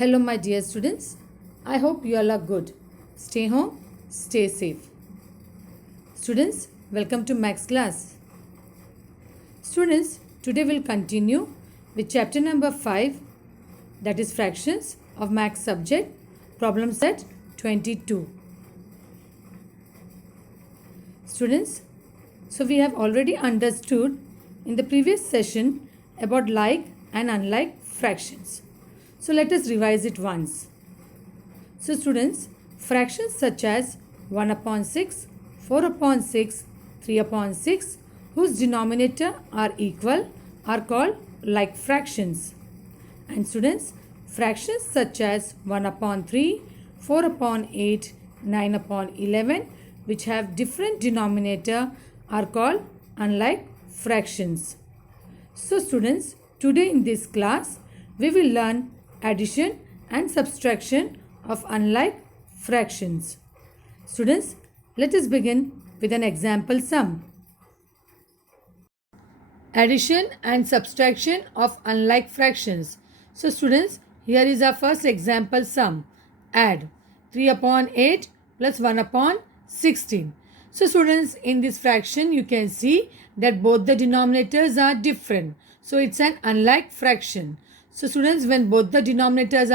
Hello, my dear students. I hope you all are good. Stay home, stay safe. Students, welcome to Max class. Students, today we'll continue with chapter number 5, that is fractions of Max subject, problem set 22. Students, so we have already understood in the previous session about like and unlike fractions. So let us revise it once. So students, fractions such as 1 upon 6, 4 upon 6, 3 upon 6, whose denominator are equal are called like fractions. And students, fractions such as 1 upon 3, 4 upon 8, 9 upon 11, which have different denominator are called unlike fractions. So students, today in this class, we will learn addition and subtraction of unlike fractions. Students, let us begin with an example sum. Addition and subtraction of unlike fractions. So students, here is our first example sum. Add 3 upon 8 plus 1 upon 16. So students, in this fraction you can see that both the denominators are different. So it's an unlike fraction. So students, when both the denominators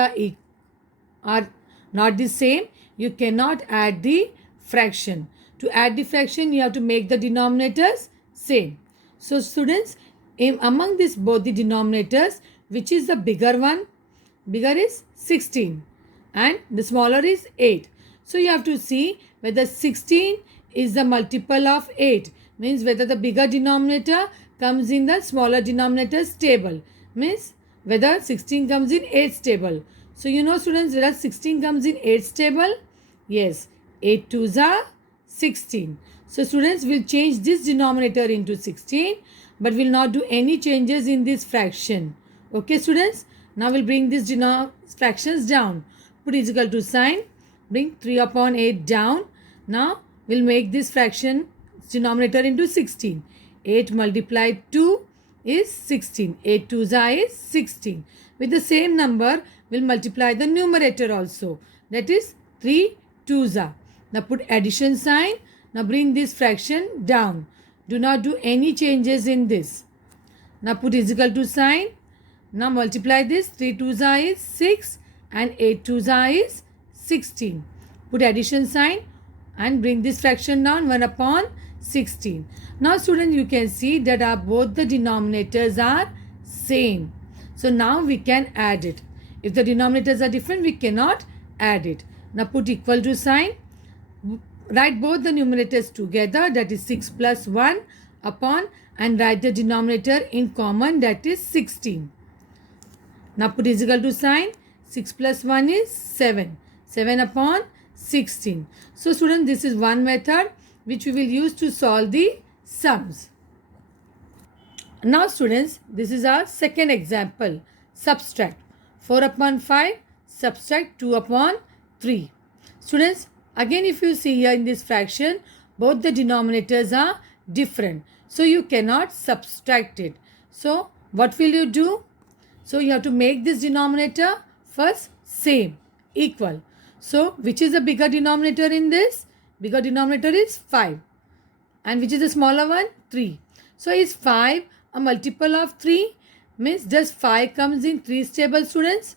are not the same, you cannot add the fraction. To add the fraction, you have to make the denominators same. So students, among these both the denominators, which is the bigger one? Bigger is 16 and the smaller is 8. So you have to see whether 16 is the multiple of 8. Means whether the bigger denominator comes in the smaller denominator's table. Means whether 16 comes in 8's table. So you know students, whether 16 comes in 8's table? Yes, 8 2s are 16. So students will change this denominator into 16 but will not do any changes in this fraction. Okay students, now we'll bring these fractions down. Put is equal to sign, bring 3 upon 8 down. Now we'll make this fraction denominator into 16. 8 multiplied 2 is 16. 8 2s are is 16. With the same number, we'll multiply the numerator also. That is 3 2s are. Now put addition sign. Now bring this fraction down. Do not do any changes in this. Now put is equal to sign. Now multiply this. 3 2s are is 6 and 8 2s are is 16. Put addition sign and bring this fraction down 1 upon 16. Now students, you can see that both the denominators are same. So now we can add it. If the denominators are different, we cannot add it. Now put equal to sign. Write both the numerators together, that is 6 plus 1 upon, and write the denominator in common, that is 16. Now put is equal to sign. 6 plus 1 is 7. 7 upon 16. So students, this is one method which we will use to solve the sums. Now students, this is our second example. Subtract 4 upon 5, subtract 2 upon 3. Students, again if you see here in this fraction, both the denominators are different. So you cannot subtract it. So what will you do? So you have to make this denominator first same, equal. So which is the bigger denominator in this? Bigger denominator is 5. And which is the smaller one? 3. So is 5 a multiple of 3? Means does 5 comes in 3's table, students?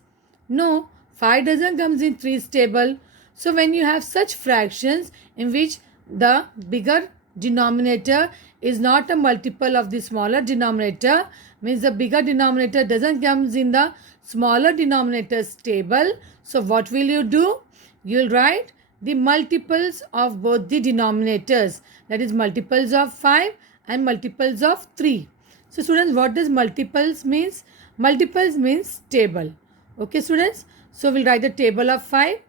No, 5 doesn't comes in 3's table. So when you have such fractions in which the bigger denominator is not a multiple of the smaller denominator, means the bigger denominator doesn't comes in the smaller denominator's table. So what will you do? You will write the multiples of both the denominators, that is multiples of 5 and multiples of 3. So students, what does multiples means? Multiples means table. Okay students, so we'll write the table of 5.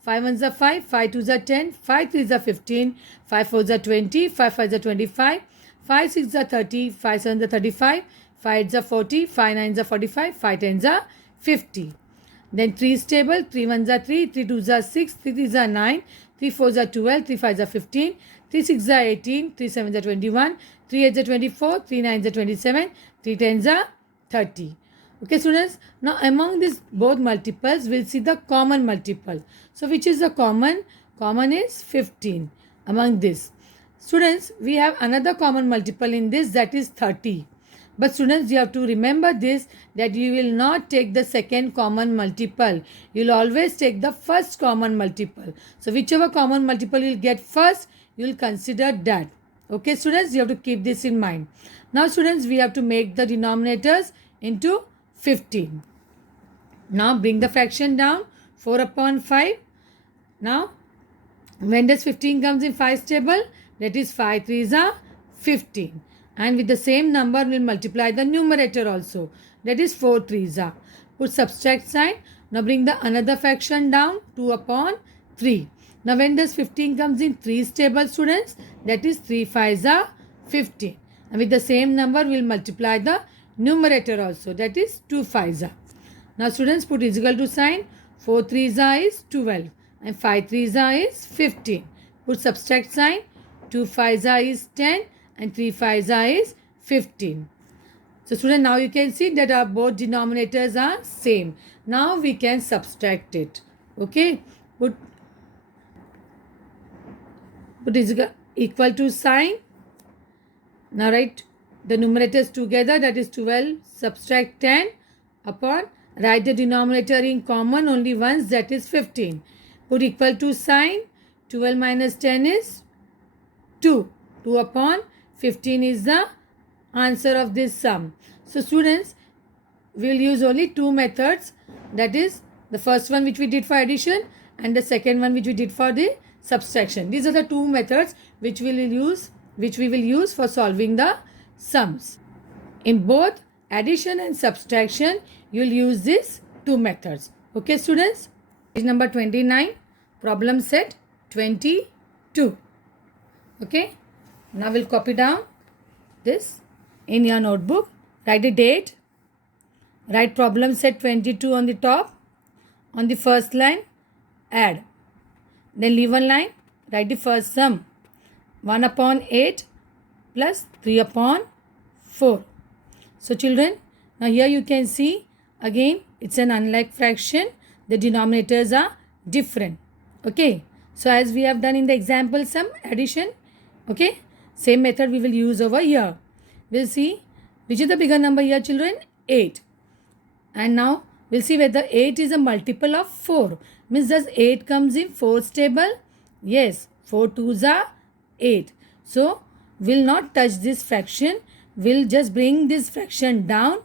5 1s are 5, 5 2s are 10, 5 3s are 15, 5 4s are 20, 5 5s are 25, 5 6s are 30, 5 7s are 35, 5 8s are 40, 5 9s are 45, 5 10s are 50. Then 3's table, 3 1s are 3, 3 2s are 6, 3 3s are 9, 3 4s are 12, 3 5s are 15, 3 6s are 18, 3 7s are 21, 3 8s are 24, 3 9s are 27, 3 10s are 30. Okay, students. Now, among these both multiples, we'll see the common multiple. So, which is the common? Common is 15 among this. Students, we have another common multiple in this, that is 30. But students, you have to remember this, that you will not take the second common multiple. You will always take the first common multiple. So, whichever common multiple you will get first, you will consider that. Okay, students, you have to keep this in mind. Now, students, we have to make the denominators into 15. Now, bring the fraction down. 4 upon 5. Now, when does 15 comes in 5's table? That is 5 3s are 15. And with the same number, we'll multiply the numerator also. That is 4 3s are. Put subtract sign. Now, bring the another fraction down. 2 upon 3. Now, when does 15 comes in 3's table, students? That is 3 5s are 15. And with the same number, we'll multiply the numerator also. That is 2 5s are. Now, students, put is equal to sign. 4 3s are is 12. And 5 3s are is 15. Put subtract sign. 2 5s are is 10. And 3 5s are is 15. So, student, now you can see that our both denominators are same. Now, we can subtract it. Okay. Put is equal to sign. Now, write the numerators together. That is 12. Subtract 10 upon. Write the denominator in common only once. That is 15. Put equal to sign. 12 minus 10 is 2. 2 upon 15 is the answer of this sum. So, students, we will use only two methods. That is the first one which we did for addition and the second one which we did for the subtraction. These are the two methods which we will use for solving the sums. In both addition and subtraction, you will use these two methods. Okay, students? Page number 29, problem set 22. Okay, now we'll copy down this in your notebook. Write the date. Write problem set 22 on the top. On the first line, add. Then leave one line. Write the first sum. 1 upon 8 plus 3 upon 4. So, children, now here you can see again it's an unlike fraction. The denominators are different. Okay. So, as we have done in the example sum addition. Okay. Same method we will use over here. We'll see which is the bigger number here, children. 8. And now we'll see whether 8 is a multiple of 4. Means does 8 comes in 4's table? Yes. 4 2s are 8. So, we'll not touch this fraction. We'll just bring this fraction down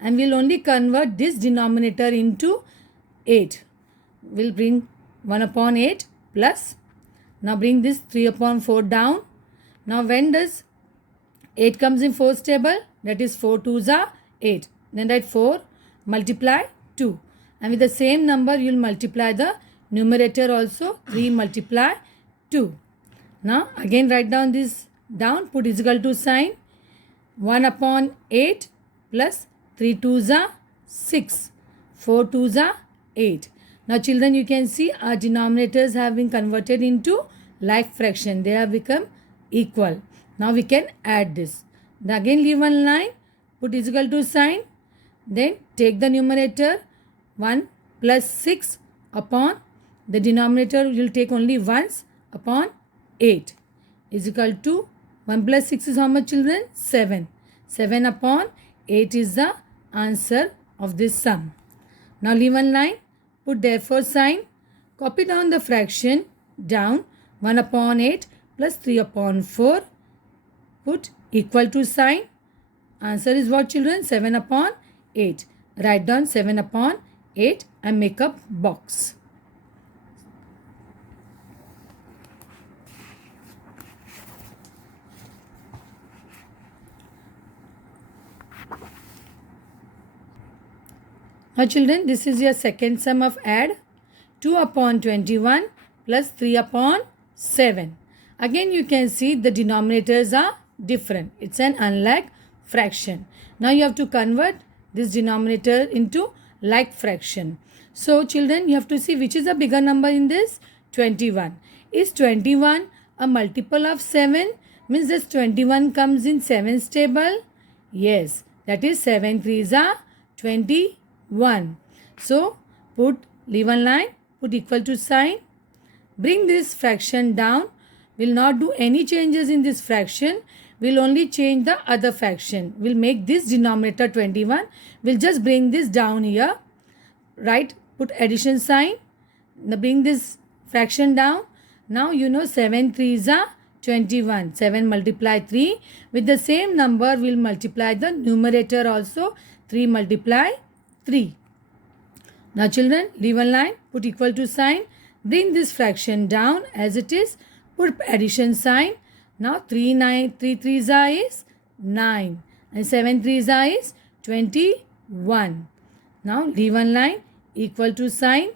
and we'll only convert this denominator into 8. We'll bring 1 upon 8 plus. Now, bring this 3 upon 4 down. Now, when does 8 comes in 4's table? That is 4 2s are 8. Then write 4 multiply 2. And with the same number, you will multiply the numerator also. 3 multiply 2. Now, again write down this down. Put is equal to sign. 1 upon 8 plus 3 2s are 6. 4 2s are 8. Now, children, you can see our denominators have been converted into like fraction. They have become equal. Now, we can add this. Then again leave one line. Put is equal to sign. Then take the numerator 1 plus 6 upon the denominator you will take only once upon 8 is equal to 1 plus 6 is how much, children? 7. 7 upon 8 is the answer of this sum. Now leave one line. Put therefore sign. Copy down the fraction down. 1 upon 8 plus 3 upon 4. Put equal to sign. Answer is what, children? 7 upon 8. Write down 7 upon 8 and make a box. Now, children, this is your second sum of add. 2 upon 21 plus 3 upon 7. Again, you can see the denominators are different. It's an unlike fraction. Now, you have to convert this denominator into like fraction. So, children, you have to see which is a bigger number in this. 21. Is 21 a multiple of 7? Means this 21 comes in 7's table? Yes. That is 7 3s are 21. So leave one line, put equal to sign. Bring this fraction down. We'll not do any changes in this fraction. We'll only change the other fraction. We'll make this denominator 21. We'll just bring this down here. Right? Put addition sign. Now bring this fraction down. Now you know 7 3s are 21. 7 multiply 3. With the same number, we'll multiply the numerator also. 3 multiply 3. Now children, leave one line, put equal to sign. Bring this fraction down as it is. Put addition sign. Now 3 3s are is 9. And 7 3s are is 21. Now leave one line, equal to sign.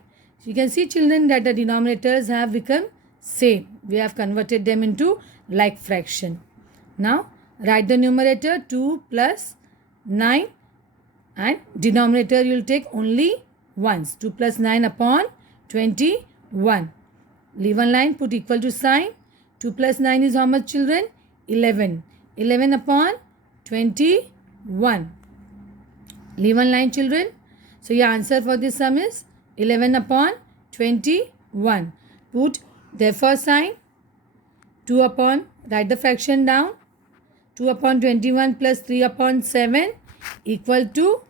You can see children that the denominators have become same. We have converted them into like fraction. Now write the numerator 2 plus 9 and denominator you will take only once. 2 plus 9 upon 21. Leave one line, put equal to sign. 2 plus 9 is how much children? 11. 11 upon 21. Leave one line children. So your answer for this sum is 11 upon 21. Put therefore sign. 2 upon, write the fraction down. 2 upon 21 plus 3 upon 7 equal to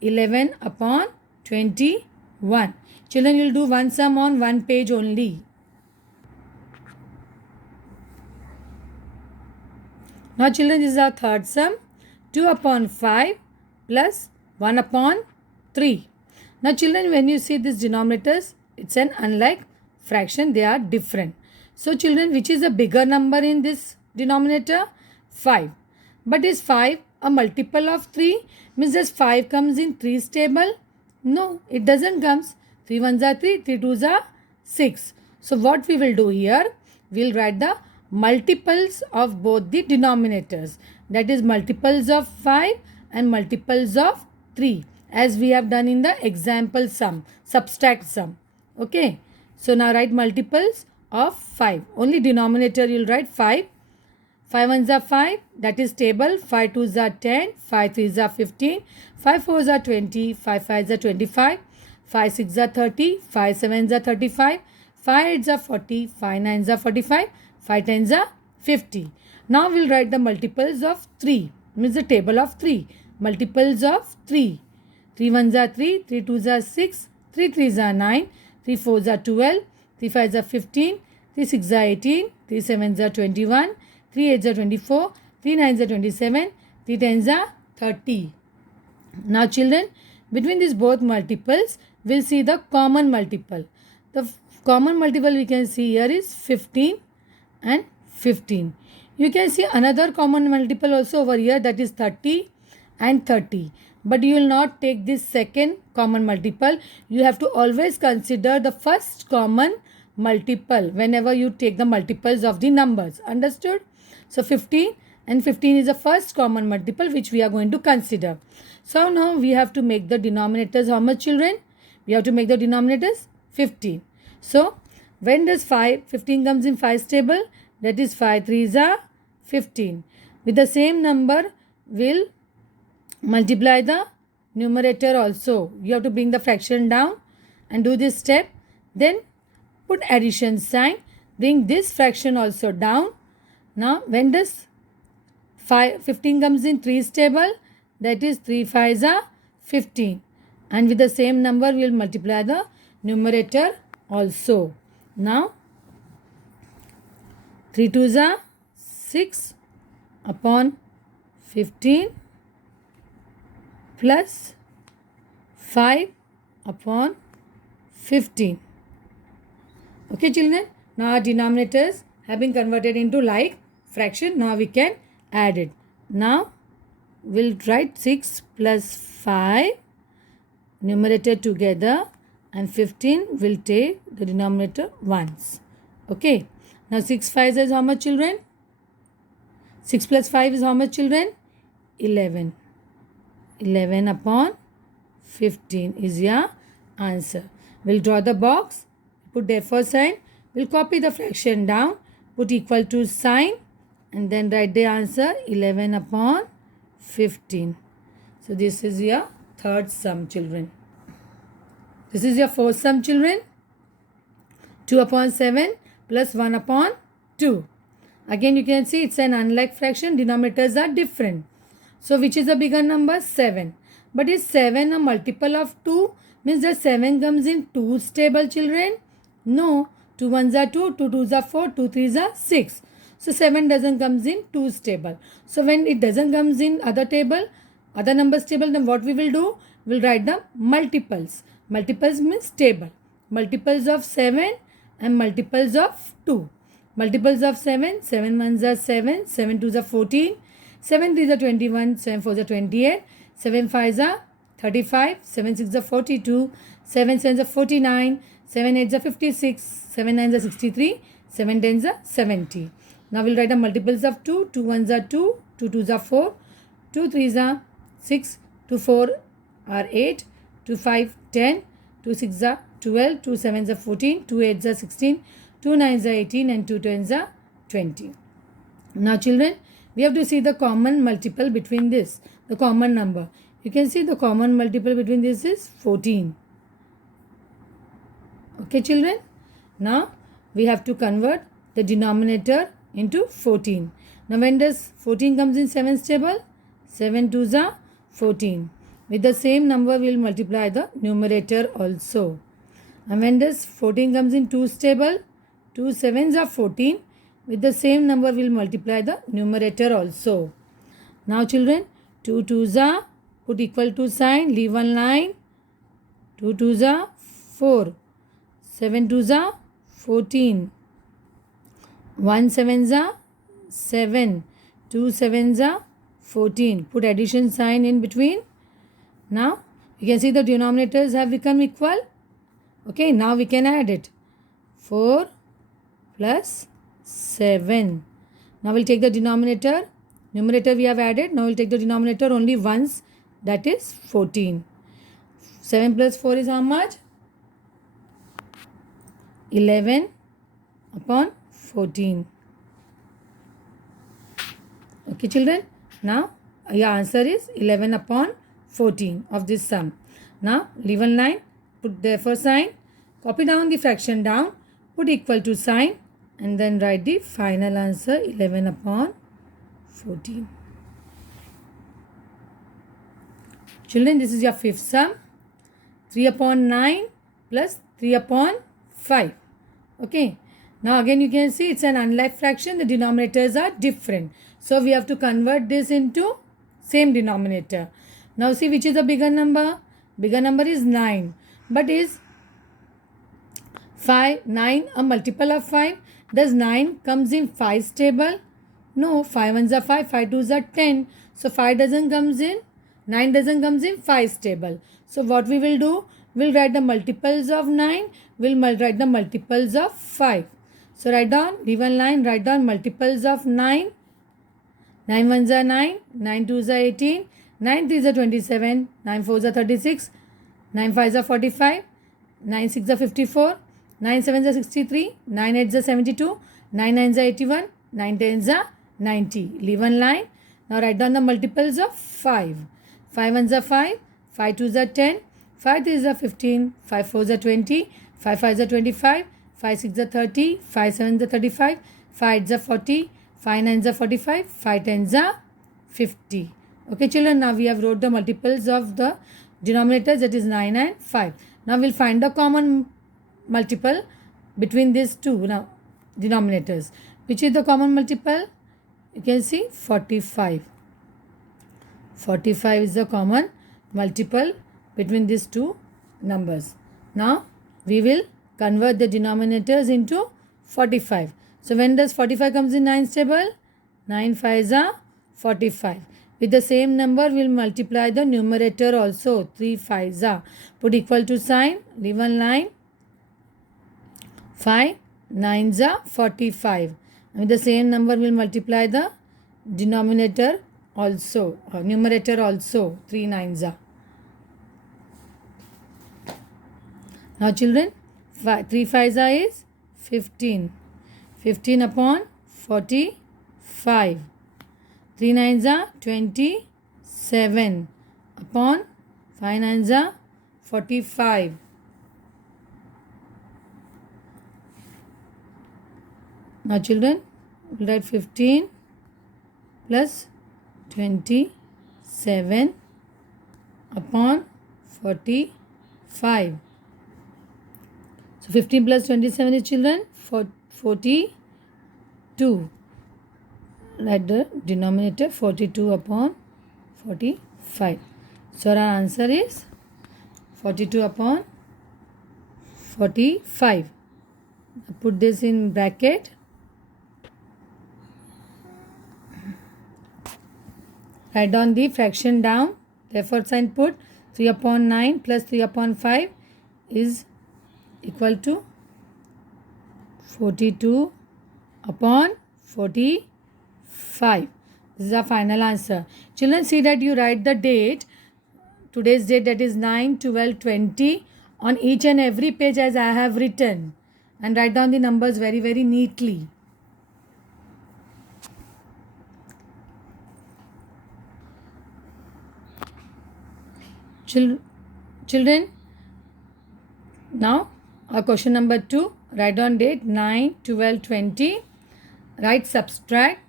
11 upon 21. Children, you will do one sum on one page only. Now children, this is our third sum. 2 upon 5 plus 1 upon 3. Now children, when you see these denominators, it's an unlike fraction. They are different. So children, which is a bigger number in this denominator? 5. But is 5 a multiple of 3? Means does 5 comes in 3's table? No, it doesn't comes. 3 1s are 3, 3 2s are 6. So what we will do here? We'll write the multiples of both the denominators. That is multiples of 5 and multiples of 3. As we have done in the example sum, subtract sum. Okay. So now write multiples of 5. Only denominator you will write 5. 5 1s are 5. That is table. 5 2s are 10. 5 3s are 15. 5 4s are 20. 5 5s are 25. 5 6s are 30. 5 7s are 35. 5 8s are 40. 5 9s are 45. 5 10s are 50. Now we'll write the multiples of 3. Means the table of 3. Multiples of 3. 3 1s are 3. 3 2s are 6. 3 3s are 9. 3 4s are 12. 3 5s are 15. 3 6s are 18. 3 7s are 21. 3 8s are 24. 3 9s are 27. 3 10s are 30. Now children, between these both multiples, we'll see the common multiple. The common multiple we can see here is 15 and 15. You can see another common multiple also over here, that is 30 and 30. But you will not take this second common multiple. You have to always consider the first common multiple whenever you take the multiples of the numbers. Understood? So 15 and 15 is the first common multiple which we are going to consider. So now we have to make the denominators how much children? We have to make the denominators 15. So when does 15 comes in 5's table? That is 5 3s are 15. With the same number, we'll multiply the numerator also. You have to bring the fraction down and do this step. Then put addition sign. Bring this fraction also down. Now when does 15 comes in 3's table? That is 3 5s are 15. And with the same number, we will multiply the numerator also. Now 3 2s are 6 upon 15 plus 5 upon 15. Okay children, now our denominators have been converted into like fraction. Now we can add it. Now we'll write 6 plus 5 numerator together and 15 will take the denominator once. Okay. Now 6 5s is how much children? 6 plus 5 is how much children? 11. 11 upon 15 is your answer. We'll draw the box. Put therefore sign. We'll copy the fraction down. Put equal to sign. And then write the answer 11 upon 15. So this is your third sum, children. This is your fourth sum, children. 2 upon 7 plus 1 upon 2. Again, you can see it's an unlike fraction. Denominators are different. So, which is the bigger number? 7. But is 7 a multiple of 2? Means that 7 comes in 2's table, children? No. 2 1s are 2, 2 2s are 4, 2 3s are 6. So, 7 doesn't comes in 2's table. So, when it doesn't comes in other table, other numbers table, then what we will do? We'll write the multiples. Multiples means table. Multiples of 7 and multiples of 2. Multiples of 7, 7 1s are 7, 7 2s are 14, 7 3s are 21, 7 4s are 28, 7 5s are 35, 7 6s are 42, 7 7s are 49, 7 8s are 56, 7 9s are 63, 7 10s are 70. Now we'll write the multiples of 2, 2 1s are 2, 2 2s are 4, 2 3s are 6, 2 4 are 8, 2 5 10, 2 6s are 12, 2 7s are 14, 2 8s are 16, 2 9s are 18 and 2 10s are 20. Now children, we have to see the common multiple between this, the common number. You can see the common multiple between this is 14. Okay children, now we have to convert the denominator into 14. Now when does 14 comes in 7's table? 7 2s are 14. With the same number we will multiply the numerator also. And when does 14 comes in 2's table? 2 7s are 14. With the same number we will multiply the numerator also. Now children, 2 2s are, put equal to sign, leave one line. 2 2s are 4. 7 2s are 14. 1 7s are 7. 2 7s are 14. Put addition sign in between. Now you can see the denominators have become equal. Okay, now we can add it. 4 plus 7. Now we'll take the denominator. Numerator we have added. Now we'll take the denominator only once. That is 14. 7 plus 4 is how much? 11 upon 14. Okay children. Now your answer is 11 upon 14 of this sum. Now leave one line. Put therefore sign. Copy down the fraction down. Put equal to sign. And then write the final answer 11 upon 14. Children, this is your fifth sum. 3 upon 9 plus 3 upon 5. Okay. Now again you can see it's an unlike fraction. The denominators are different. So we have to convert this into same denominator. Now see which is the bigger number. Bigger number is 9. But is 9 a multiple of 5? Does 9 comes in 5's table? No, 5 1s are 5, 5 2s are 10. So 5 doesn't comes in, 9 doesn't comes in 5's table. So what we will do? We'll write the multiples of 9. We'll write the multiples of 5. So write down, leave one line, write down multiples of 9. 9 1s are 9, 9 2s are 18, 9 3s are 27, 9 4s are 36, 9 5s are 45, 9 6s are 54, 9 7s are 63, 9 8s are 72, 9 9s are 81, 9 10s are 90. Leave one line. Now write down the multiples of 5. 5 1s are 5, 5 2s are 10, 5 3s are 15, 5 4s are 20, 5 5s are 25, 5 6s are 30, 5 7s are 35, 5 8s are 40, 5 9s are 45, 5 10s are 50. Okay children, now we have wrote the multiples of the denominators, that is 9 and 5. Now we'll find the common multiple between these two now denominators. Which is the common multiple? You can see 45. 45 is the common multiple between these two numbers. Now we will convert the denominators into 45. So when does 45 comes in 9's table? 9 5s are 45. With the same number we will multiply the numerator also. 3 5s are. Put equal to sign. Leave one line. 5 9s are 45. And with the same number we will multiply the denominator also. Numerator also. 3 9s are. Now children, 3 5s are is 15. 15 upon 45. 3 9s are 27 upon 5 nines are 45. Now children, we'll write 15 plus 27 upon 45. So 15 plus 27 is children 42. Write the denominator 42 upon 45. So our answer is 42 upon 45. Put this in bracket. Write down the fraction down. Therefore sign put 3 upon 9 plus 3 upon 5 is equal to 42 upon 45. This is our final answer. Children, see that you write the date, today's date, that is 9/12/20 on each and every page as I have written, and write down the numbers very, very neatly. Children, now our question number 2, write down date 9/12/20, write subtract,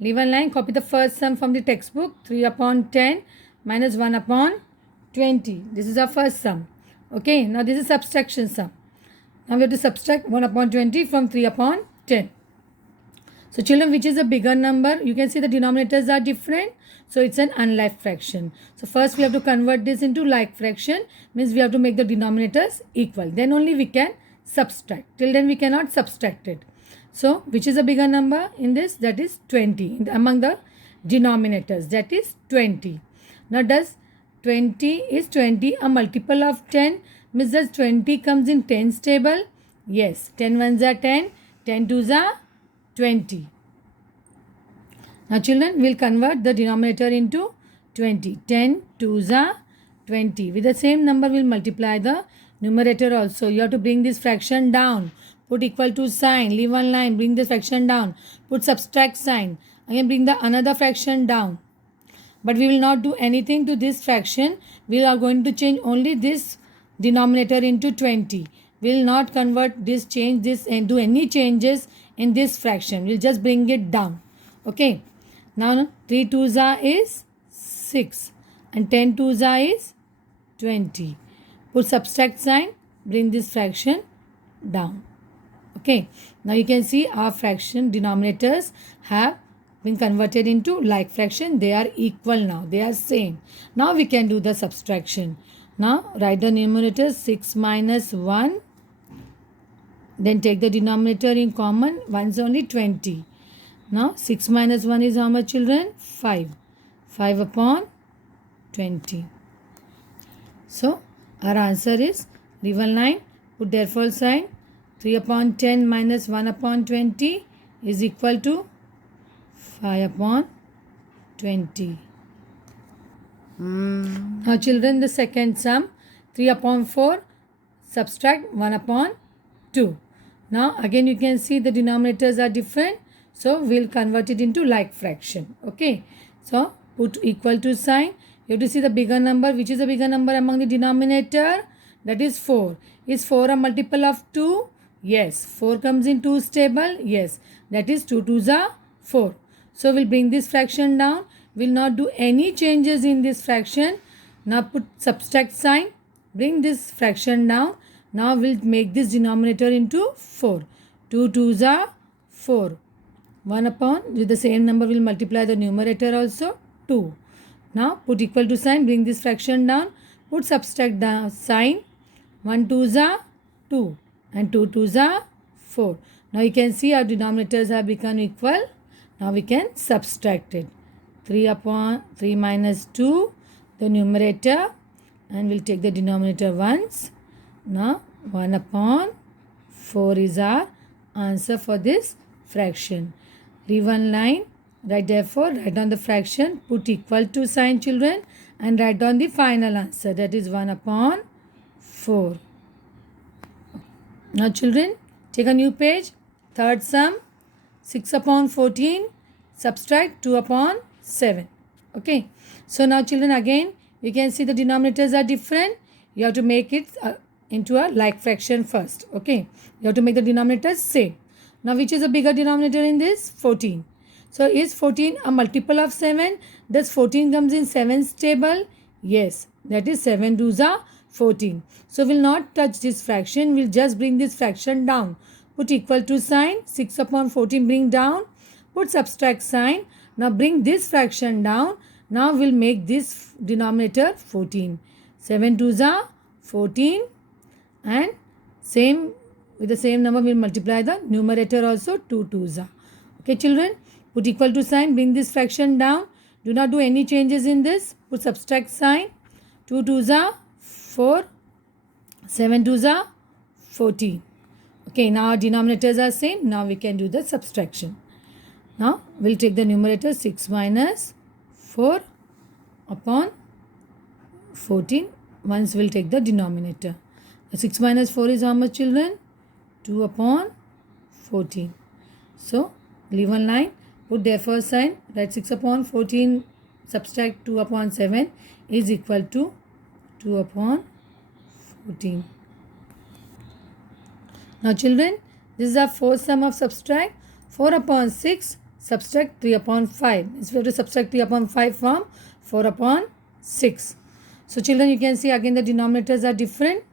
leave a line, copy the first sum from the textbook, 3 upon 10 minus 1 upon 20. This is our first sum. Okay, now this is subtraction sum. Now we have to subtract 1 upon 20 from 3 upon 10. So children, which is a bigger number? You can see the denominators are different. So it's an unlike fraction. So first we have to convert this into like fraction. Means we have to make the denominators equal. Then only we can subtract. Till then we cannot subtract it. So which is a bigger number in this? That is 20. Among the denominators, that is 20. Now does 20 a multiple of 10? Means does 20 comes in tens table? Yes. 10 ones are 10. 10 twos are 20. Now children, we'll convert the denominator into 20. 10 twos are 20. With the same number, we'll multiply the numerator also. You have to bring this fraction down. Put equal to sign. Leave one line. Bring this fraction down. Put subtract sign. Again bring the another fraction down. But we will not do anything to this fraction. We are going to change only this denominator into 20. We will not convert this, change this and do any changes in this fraction. We'll just bring it down. Okay. Now 3 twos are is 6 and 10 twos are is 20. Put subtract sign. Bring this fraction down. Okay. Now you can see our fraction denominators have been converted into like fraction. They are equal now. They are same. Now we can do the subtraction. Now write the numerator 6 minus 1. Then take the denominator in common. 1 is only 20. Now 6 minus 1 is how much children? 5. 5 upon 20. So our answer is leave a line. Put therefore sign. 3 upon 10 minus 1 upon 20 is equal to 5 upon 20. Now children, the second sum, 3 upon 4, subtract 1 upon 2. Now again you can see the denominators are different. So we'll convert it into like fraction. Okay. So put equal to sign. You have to see the bigger number. Which is the bigger number among the denominator? That is 4. Is 4 a multiple of 2? Yes. 4 comes in 2's table? Yes. That is 2 twos are 4. So we'll bring this fraction down. We'll not do any changes in this fraction. Now put subtract sign. Bring this fraction down. Now we'll make this denominator into 4. 2 twos are 4. 1 upon, with the same number we'll multiply the numerator also, 2. Now put equal to sign. Bring this fraction down. Put subtract down sign. 1 twos are 2 and 2 twos are 4. Now you can see our denominators have become equal. Now we can subtract it. 3 upon 3 minus 2, the numerator, and we'll take the denominator once. Now 1 upon 4 is our answer for this fraction. Leave one line. Write therefore, write down the fraction, put equal to sign children, and write down the final answer, that is 1 upon 4. Now children, take a new page. Third sum, 6 upon 14, subtract 2 upon 7. Okay. So now children, again you can see the denominators are different. You have to make it into a like fraction first. Okay, you have to make the denominators same. Now which is a bigger denominator in this? 14. So is 14 a multiple of 7? Does 14 comes in 7's table? Yes, that is 7 2s are 14. So we'll not touch this fraction, we'll just bring this fraction down. Put equal to sign, 6 upon 14 bring down, put subtract sign. Now bring this fraction down. Now we'll make this denominator 14. 7 2s are 14 and same with the same number we'll multiply the numerator also 2 2s are. Okay children, put equal to sign, bring this fraction down. Do not do any changes in this. Put subtract sign. 2 2s are 4, 7 2s are 14. Okay, now our denominators are same. Now we can do the subtraction. Now we'll take the numerator 6 minus 4 upon 14. Once we'll take the denominator. 6 minus 4 is how much children? 2 upon 14. So leave one line. Put therefore sign. Write 6 upon 14 subtract 2 upon 7 is equal to 2 upon 14. Now children, this is our fourth sum of subtract. 4 upon 6 subtract 3 upon 5. If we have to subtract 3 upon 5 from 4 upon 6. So children, you can see again the denominators are different.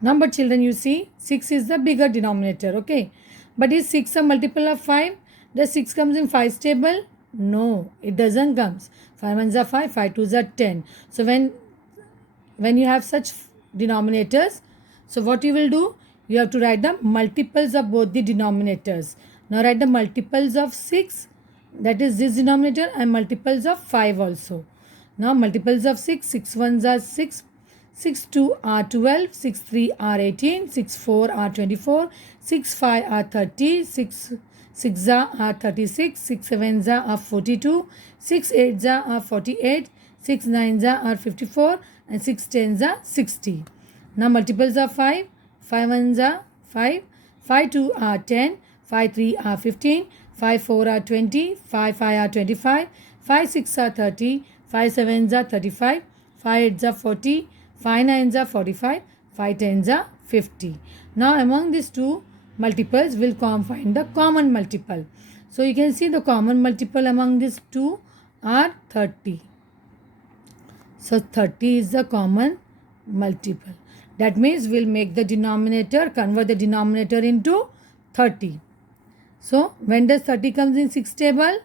Number children, you see 6 is the bigger denominator. Okay. But is 6 a multiple of 5? Does 6 comes in 5's table? No, it doesn't comes. 5 1s are 5, 5 2s are 10. So when you have such denominators, so what you will do? You have to write the multiples of both the denominators. Now write the multiples of 6, that is this denominator, and multiples of 5 also. Now multiples of 6, 6 1s are 6, 6 2 are 12, 6 3 are 18, 6 4 are 24, 6 5 are 30, 6 6 are 36, 6 7 are 42, 6 8 are 48, 6 9 are 54 and 6 10 are 60. Now multiples of 5, 5 1s are 5, 5 2 are 10, 5 3 are 15, 5 4 are 20, 5 5 are 25, 5 6 are 30, 5 7 are 35, 5 8 are 40, 5 9 are 45, 5 10 are 50. Now among these two multiples, we'll find the common multiple. So you can see the common multiple among these two are 30. So 30 is the common multiple. That means we'll make the denominator, convert the denominator into 30. So when does 30 comes in 6 table?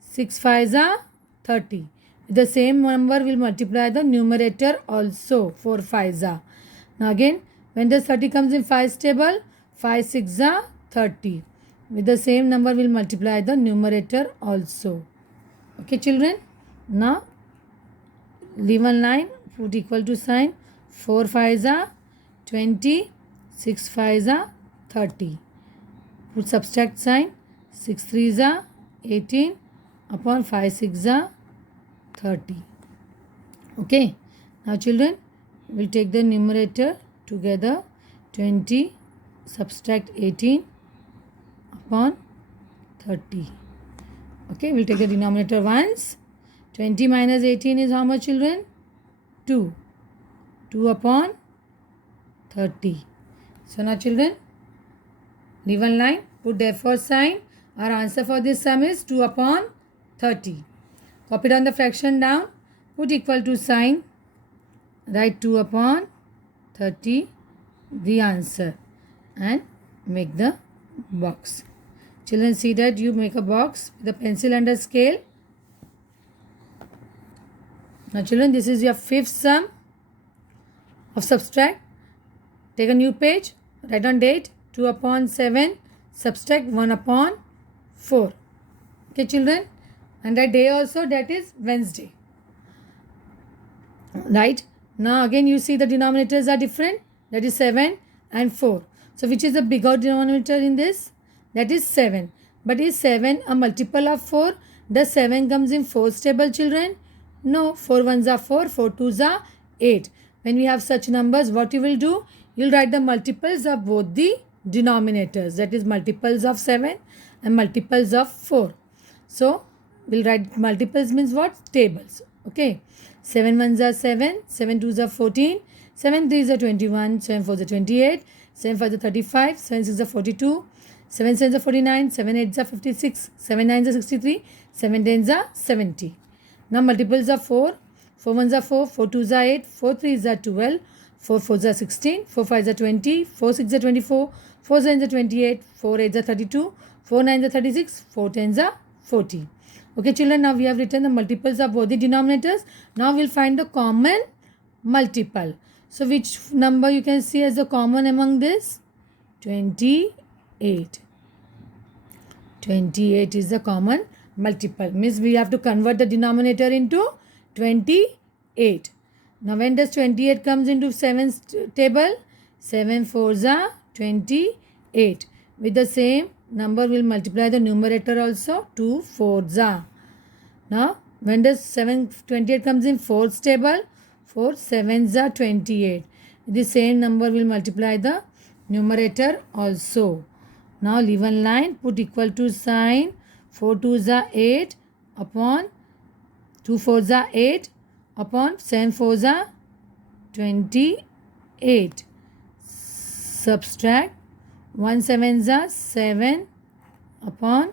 6 5s are 30. With the same number we'll multiply the numerator also. 4 5s are. Now again, when does 30 comes in 5's table? 5 6 are 30. With the same number we'll multiply the numerator also. Okay children. Now leave one line. Put equal to sign. 4 5s are 20. 6 5s are 30. Put subtract sign. 6 3s are 18 upon 5 6 are 30. Okay. Now children, we'll take the numerator together. 20 subtract 18 upon 30. Okay, we'll take the denominator once. 20 minus 18 is how much children? 2. 2 upon 30. So now children, leave one line. Put therefore sign. Our answer for this sum is 2 upon 30. Copy down the fraction down. Put equal to sign. Write 2 upon 30. The answer. And make the box. Children, see that you make a box with a pencil and a scale. Now children, this is your fifth sum of subtract. Take a new page, write on date 2 upon 7, subtract 1 upon 4. Okay children, and that day also, that is Wednesday. Right, now again you see the denominators are different, that is 7 and 4. So which is the bigger denominator in this? That is 7. But is 7 a multiple of 4? Does 7 comes in 4's table children? No, 4 1s are 4, 4 2s are 8. When we have such numbers, what you will do? You will write the multiples of both the denominators. That is multiples of 7 and multiples of 4. So we'll write multiples means what? Tables. Okay. 7 ones are 7, 7 twos are 14, 7 threes are 21, 7 fours are 28, 7 fives are 35, 7 sixes are 42, 7 sevens are 49, 7 eights are 56, 7 nines are 63, 7 tens are 70. Now multiples are 4, 4 ones are 4, 4 twos are 8, 4 threes are 12, 4 fours are 16, 4 fives are 20, 4 sixes are 24, 4 sevens are 28, 4 eights are 32, 4 nines are 36, 4 tens are 40. Okay children, now we have written the multiples of both the denominators. Now we'll find the common multiple. So which number you can see as the common among this? 28. 28 is the common multiple. Means we have to convert the denominator into 28. Now when does 28 comes into 7's table? 7 fours are 28. With the same number will multiply the numerator also. 2 fours are. Now when does 28 comes in 4's table? 4 sevens are 28. The same number will multiply the numerator also. Now leave one line, put equal to sign. 4 twos are 8 upon 2 fours are 8 upon 7 fours are 28. Subtract 1 sevens are 7 upon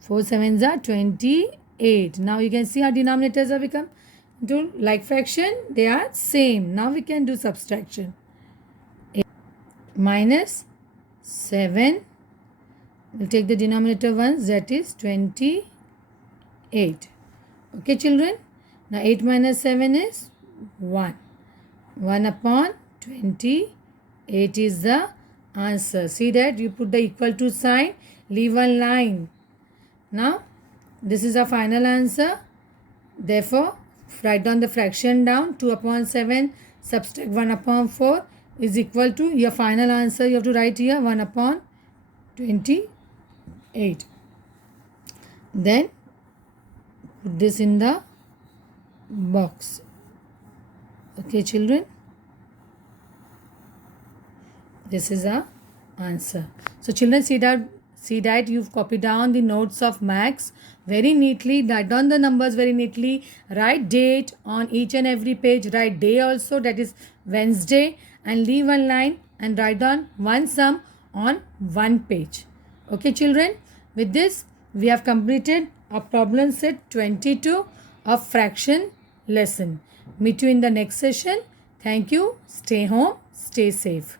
4 sevens are 28. Now you can see our denominators have become into like fraction. They are same. Now we can do subtraction. 8 minus 7. We'll take the denominator once, that is 28. Okay children. Now 8 minus 7 is 1. 1 upon 28 is the answer. See that you put the equal to sign, leave one line. Now this is our final answer. Therefore write down the fraction down. 2 upon 7 subtract 1 upon 4 is equal to your final answer. You have to write here 1 upon 28. Then put this in the box. Okay children, this is our answer. So children, see that you've copied down the notes of Max very neatly. Write down the numbers very neatly. Write date on each and every page. Write day also, that is Wednesday, and leave one line and write down one sum on one page. Okay children, with this we have completed our problem set 22 of fraction lesson. Meet you in the next session. Thank you. Stay home. Stay safe.